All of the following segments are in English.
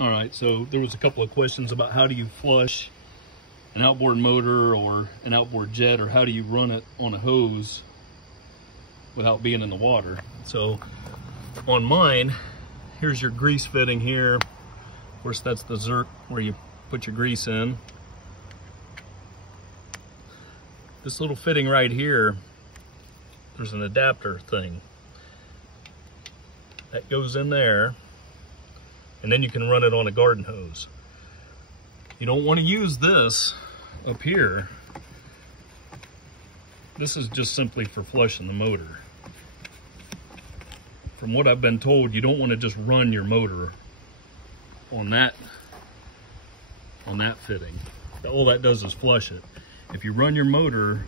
All right, so there was a couple of questions about how do you flush an outboard motor or an outboard jet, or how do you run it on a hose without being in the water. So on mine, here's your grease fitting here. Of course, that's the Zerk where you put your grease in. This little fitting right here, there's an adapter thing that goes in there, and then you can run it on a garden hose. You don't want to use this up here. This is just simply for flushing the motor. From what I've been told, you don't want to just run your motor on that fitting. All that does is flush it. If you run your motor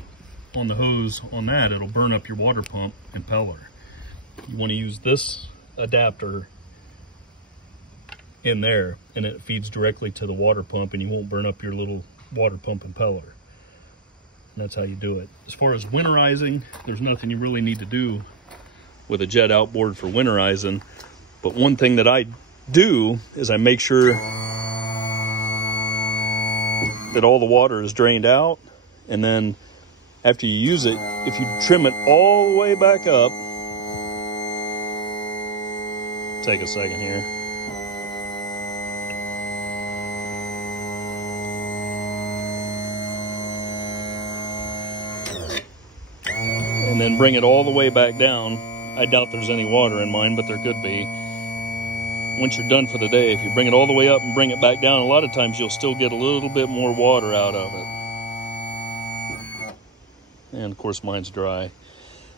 on the hose on that, it'll burn up your water pump impeller. You want to use this adapter in there, and it feeds directly to the water pump, and you won't burn up your little water pump impeller. And that's how you do it. As far as winterizing, there's nothing you really need to do with a jet outboard for winterizing. But one thing that I do is I make sure that all the water is drained out, and then after you use it, if you trim it all the way back up, take a second here. And then bring it all the way back down. I doubt there's any water in mine, but there could be. Once you're done for the day, if you bring it all the way up and bring it back down, a lot of times you'll still get a little bit more water out of it. And of course mine's dry.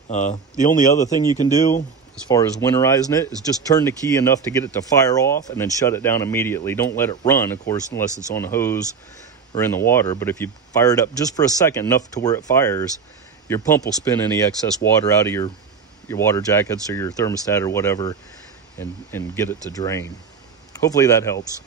The only other thing you can do as far as winterizing it is just turn the key enough to get it to fire off and then shut it down immediately. Don't let it run, of course, unless it's on a hose or in the water. But if you fire it up just for a second, enough to where it fires, your pump will spin any excess water out of your water jackets or your thermostat or whatever, and get it to drain. Hopefully that helps.